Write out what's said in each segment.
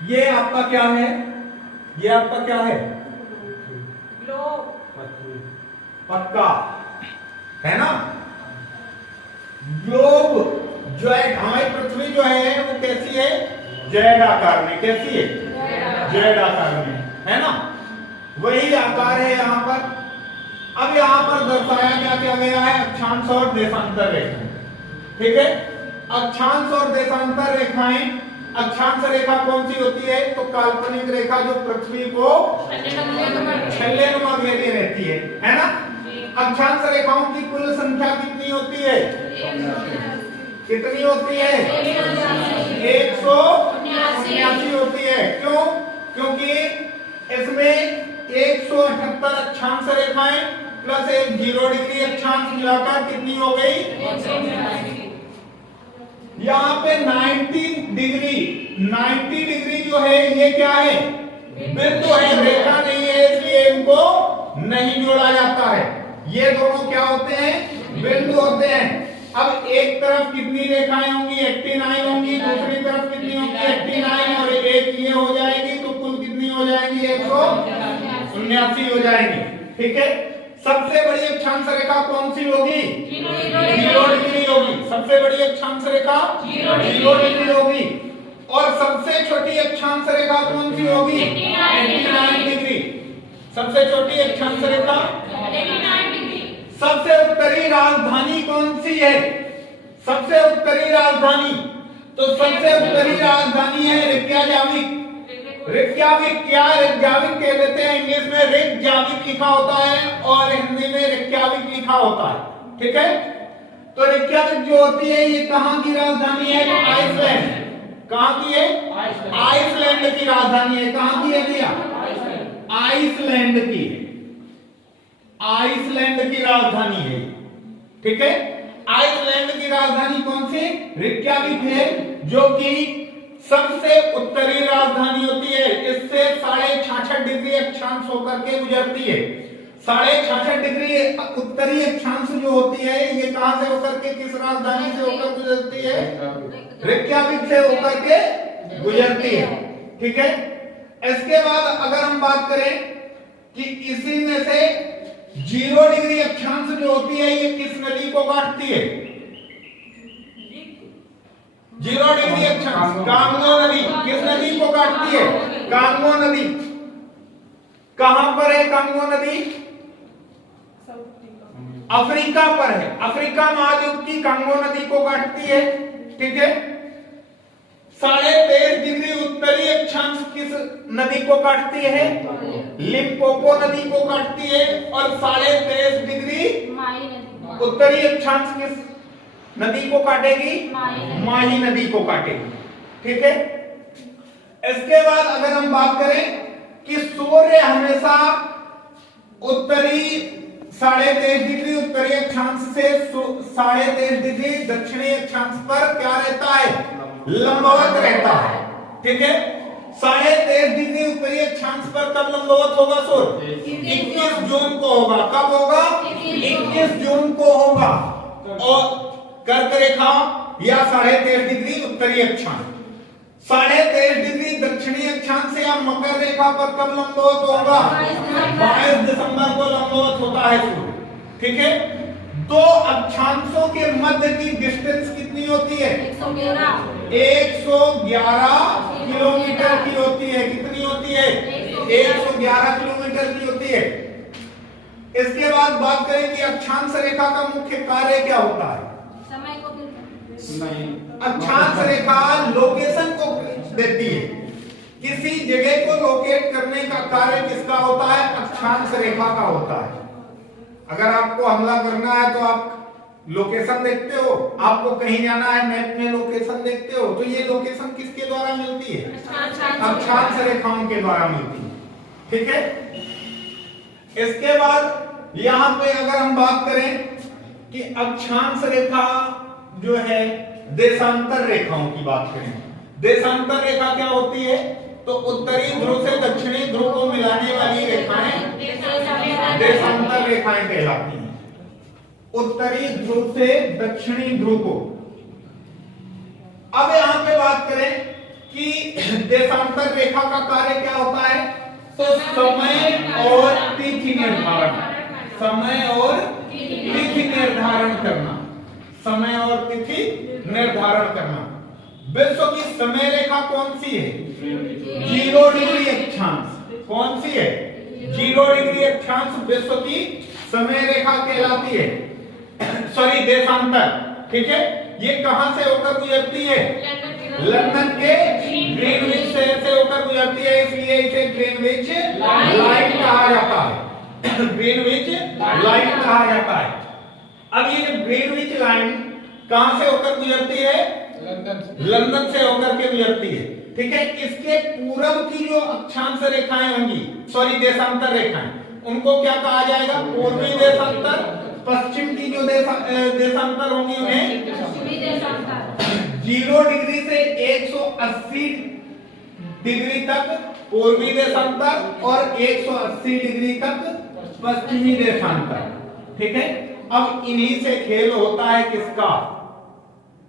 ये आपका क्या है? ये आपका क्या है? ग्लोब। पक्का है ना। ग्लोब जो है, हमारी पृथ्वी जो है वो कैसी है? जेड आकार में। कैसी है? जेड आकार में, है ना। वही आकार है यहाँ पर। अब यहाँ पर दर्शाया क्या गया है? अक्षांश और देशांतर रेखाएं। ठीक है, अक्षांश और देशांतर रेखाएं। अक्षांश रेखा कौन सी होती है? तो काल्पनिक रेखा जो पृथ्वी को छल्लेनुमा घेरे रहती है ना। अक्षांश रेखाओं की कुल संख्या कितनी होती है? कितनी होती है? 179 होती है। क्यों? क्योंकि इसमें 178 अक्षांश रेखाएं प्लस एक 0 डिग्री अक्षांश मिलाकर कितनी हो गई? यहाँ पे 90 डिग्री जो है ये क्या है? बिंदु है, रेखा नहीं है, इसलिए इनको नहीं जोड़ा जाता है। ये दोनों क्या होते हैं? बिंदु होते हैं। अब एक तरफ कितनी रेखाएं होंगी? 89 होंगी। दूसरी तरफ कितनी होंगी? 89 और एक ये हो जाएगी तो कुल कितनी हो जाएगी? 179 हो जाएगी। ठीक है, सबसे बड़ी अक्षांश रेखा कौन सी होगी? 0 डिग्री होगी। सबसे बड़ी अक्षांश रेखा 0 डिग्री होगी। और सबसे छोटी अक्षांश रेखा कौन सी होगी? 89 डिग्री। सबसे छोटी अक्षांश रेखा 89 डिग्री। सबसे उत्तरी राजधानी कौन सी है? सबसे उत्तरी राजधानी, तो सबसे उत्तरी राजधानी है रिक्याजाविक। रिक्याविक क्या? रिक्याविक कह देते हैं, इंग्लिश में रिक्याविक लिखा होता है और हिंदी में रिक्याविक लिखा होता है। ठीक है, तो रिक्याविक जो होती है ये कहाँ की राजधानी है? आइसलैंड। कहाँ की है? आइसलैंड की राजधानी है। कहाँ की है भैया? आइसलैंड की। आइसलैंड की राजधानी है। ठीक है, आइसलैंड की राजधानी कौन सी? रिक्याविक है, जो कि सबसे उत्तरी राजधानी होती है। इससे 66.5 डिग्री अक्षांश होकर के गुजरती है। 66.5 डिग्री उत्तरी अक्षांश जो होती है ये कहां से होकर के, किस राजधानी से होकर गुजरती है? रिक्याविक से होकर के गुजरती है। ठीक है, इसके बाद अगर हम बात करें कि इसी में से 0 डिग्री अक्षांश जो होती है ये किस नदी को काटती है? 0 डिग्री अक्षांश कांगो नदी। किस नदी को काटती है? कांगो नदी। कहां पर है कांगो नदी? अफ्रीका पर है। अफ्रीका महाद्वीप की कांगो नदी को काटती है। ठीक है, 23.5 डिग्री उत्तरी अक्षांश किस नदी को काटती है? लिम्पोपो नदी को काटती है। और 23.5 डिग्री उत्तरी अक्षांश किस नदी को काटेगी? माही नदी को काटेगी। ठीक है, इसके बाद अगर हम बात करें कि सूर्य हमेशा उत्तरी 23.5 डिग्री उत्तरी अक्षांश से 23.5 डिग्री दक्षिणी अक्षांश पर क्या रहता है? लंबवत रहता है। ठीक है, 23.5 डिग्री उत्तरी अक्षांश पर कब लंबवत होगा सूर्य? 21 जून को होगा। कब होगा? 21 जून को होगा। और कर्क रेखा या 23.5 डिग्री उत्तरी अक्षांश, 23.5 डिग्री दक्षिणी अक्षांश या मकर रेखा पर कब लंबवत होगा? 22 दिसंबर को लंबवत होता है सूर्य। ठीक है, दो अक्षांशों के मध्य की डिस्टेंस कितनी होती है? 111 किलोमीटर की होती है। कितनी होती है? 111 किलोमीटर की होती है। इसके बाद बात करें कि अक्षांश रेखा का मुख्य कार्य क्या होता है? नहीं, अक्षांश रेखा लोकेशन को देती है। किसी जगह को लोकेट करने का कार्य किसका होता है? अक्षांश रेखा का होता है। अगर आपको हमला करना है तो आप लोकेशन देखते हो, आपको कहीं जाना है मैप में लोकेशन देखते हो, तो ये लोकेशन किसके द्वारा मिलती है? अक्षांश रेखाओं के द्वारा मिलती है। ठीक है, इसके बाद यहां पे अगर हम बात करें कि अक्षांश रेखा जो है देशांतर रेखाओं की बात करें, देशांतर रेखा क्या होती है? तो उत्तरी ध्रुव से दक्षिणी ध्रुव को मिलाने वाली रेखाएं देशांतर रेखाएं कहलाती हैं। उत्तरी ध्रुव से दक्षिणी ध्रुव को। अब यहां पे बात करें कि देशांतर रेखा का कार्य क्या होता है? तो समय और तिथि निर्धारण, समय और तिथि निर्धारण करना, समय और तिथि निर्धारण करना। विश्व की समय रेखा कौन सी है? 0 डिग्री अक्षांश। कौन सी है? 0 डिग्री अक्षांश विश्व की समय रेखा कहलाती है, सॉरी देशांतर। ठीक है, ये कहां से होकर गुजरती है? लंदन के ग्रीनविच शहर से होकर गुजरती है, इसलिए इसे ग्रीनविच लाइन कहा जाता है। ग्रीनविच लाइन कहा जाता है। अब ये जो ग्रीनविच लाइन कहां से होकर गुजरती है? लंदन से होकर के गुजरती है। ठीक है, इसके पूरब की जो अक्षांश रेखाएं होंगी, सॉरी देशांतर रेखाएं, उनको क्या कहा जाएगा? पूर्वी देशांतर। पश्चिम की जो देशांतर होंगी उन्हें 0 डिग्री से 180 डिग्री तक पूर्वी देशांतर और 180 डिग्री तक पश्चिमी देशांतर। ठीक है, अब इन्हीं से खेल होता है किसका?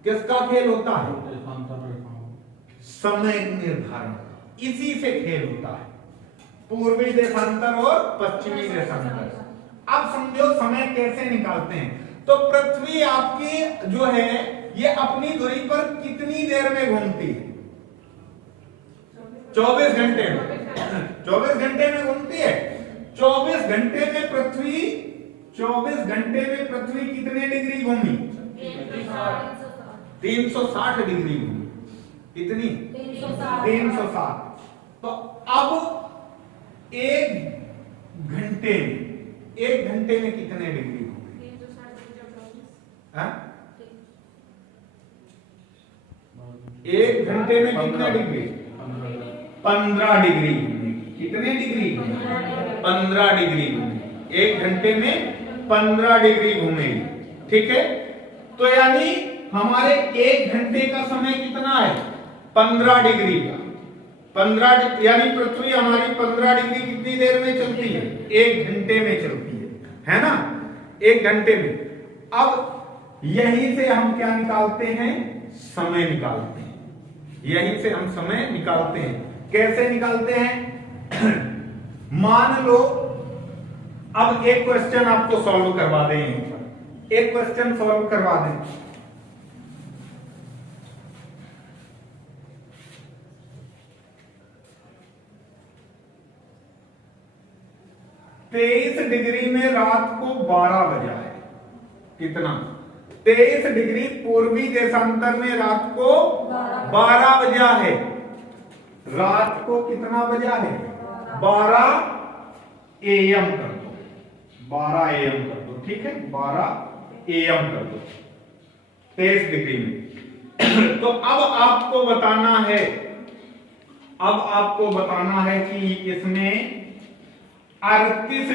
किसका खेल होता है? समय निर्धारण। इसी से खेल होता है, पूर्वी देशांतर और पश्चिमी देशांतर। अब समझो समय कैसे निकालते हैं। तो पृथ्वी आपकी जो है ये अपनी धुरी पर कितनी देर में घूमती है? 24 घंटे में। 24 घंटे में घूमती है। 24 घंटे में पृथ्वी 24 घंटे में पृथ्वी कितने डिग्री घूमी? 360 डिग्री घूमी। कितनी? 360। तो अब एक घंटे में कितने डिग्री घूमे? एक घंटे में कितने डिग्री? 15 डिग्री घूमेगी। कितने डिग्री? 15 डिग्री घूमेगी। एक घंटे में 15 डिग्री घूमेगी। ठीक है, तो यानी हमारे एक घंटे का समय कितना है? 15 डिग्री का। 15 यानी पृथ्वी हमारी 15 डिग्री कितनी देर में चलती है? एक घंटे में चलती है ना? एक घंटे में। अब यहीं से हम क्या निकालते हैं? समय निकालते हैं। यहीं से हम समय निकालते हैं। कैसे निकालते हैं? मान लो अब एक क्वेश्चन आपको सॉल्व करवा दें। एक क्वेश्चन सॉल्व करवा दें। तेईस डिग्री में रात को 12 बजा है। कितना? 23 डिग्री पूर्वी देशांतर में रात को 12 बजा है। रात को कितना बजा है? 12 AM कर दो। 12 AM कर दो। ठीक है, 12 AM कर दो 23 डिग्री में। तो अब आपको बताना है कि इसमें 38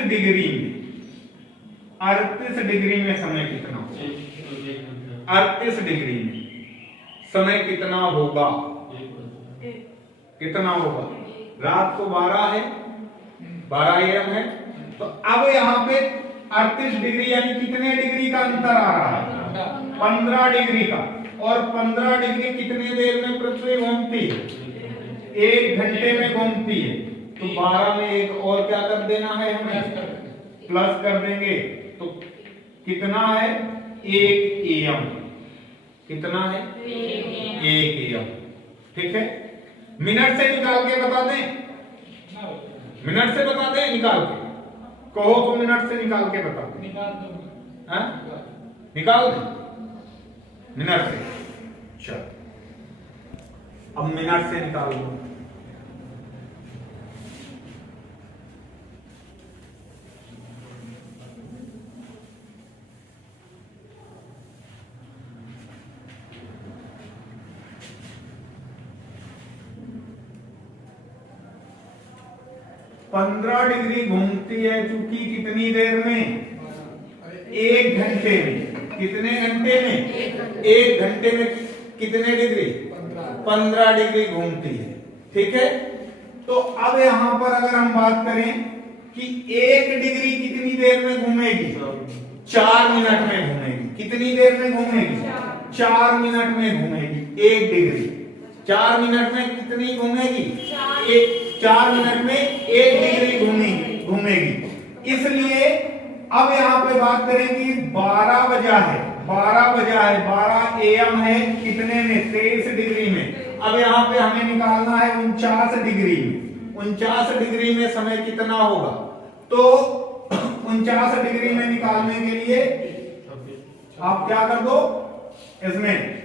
डिग्री में समय कितना होगा? 38 डिग्री में समय कितना होगा? कितना होगा? रात को 12 है, 12 AM है। तो अब यहां पे 38 डिग्री यानी कितने डिग्री का अंतर आ रहा है? 15 डिग्री का। और 15 डिग्री कितनी देर में पृथ्वी घूमती है? एक घंटे में घूमती है। तो 12 में एक और क्या कर देना है? हमें प्लस कर देंगे। तो कितना है? 1 AM। कितना है? 1 AM। ठीक है, मिनट से निकाल के बता दें। मिनट से बता दें, निकाल के कहो तो मिनट से निकाल के बता दें। निकाल दें मिनट से। चल अब मिनट से निकाल दो। पंद्रह डिग्री घूमती है चूंकि कितनी देर में? 1 घंटे में। कितने घंटे में? 1 घंटे में कितने डिग्री? 15 डिग्री घूमती है। ठीक है, तो अब यहां पर अगर हम बात करें कि 1 डिग्री कितनी देर में घूमेगी? 4 मिनट में घूमेगी। कितनी देर में घूमेगी? 4 मिनट में घूमेगी 1 डिग्री। 4 मिनट में कितनी घूमेगी? 4 मिनट में 1 डिग्री घूमेगी। इसलिए अब यहाँ पे बात करें कि 12 बजा है, 12 AM है, कितने में? 23 डिग्री में। अब यहाँ पे हमें निकालना है 49 डिग्री में। 49 डिग्री में समय कितना होगा? तो 49 डिग्री में निकालने के लिए आप क्या कर दो, इसमें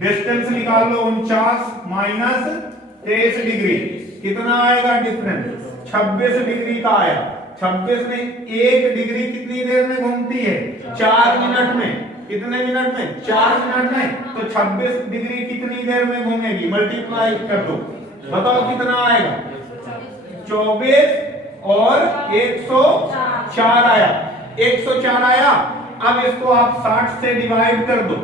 डिस्टेंस निकाल लो। 49 माइनस 23 डिग्री कितना आएगा डिफरेंस? 26 डिग्री का आया। 26 में 1 डिग्री कितनी देर में घूमती है? 4 मिनट में। कितने मिनट में? 4 मिनट में। तो 26 डिग्री कितनी देर में घूमेगी? मल्टीप्लाई कर दो, बताओ कितना आएगा? 24 और 104 आया। 104 आया। अब इसको आप 60 से डिवाइड कर दो।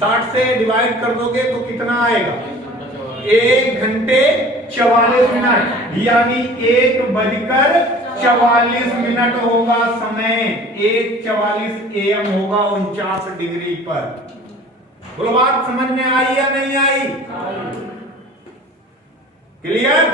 60 से डिवाइड कर दोगे तो कितना आएगा? 1 घंटे 44 मिनट, यानी 1:44 होगा समय। 1:44 AM होगा 49 डिग्री पर। बोलो बात समझ में आई या नहीं आई? क्लियर?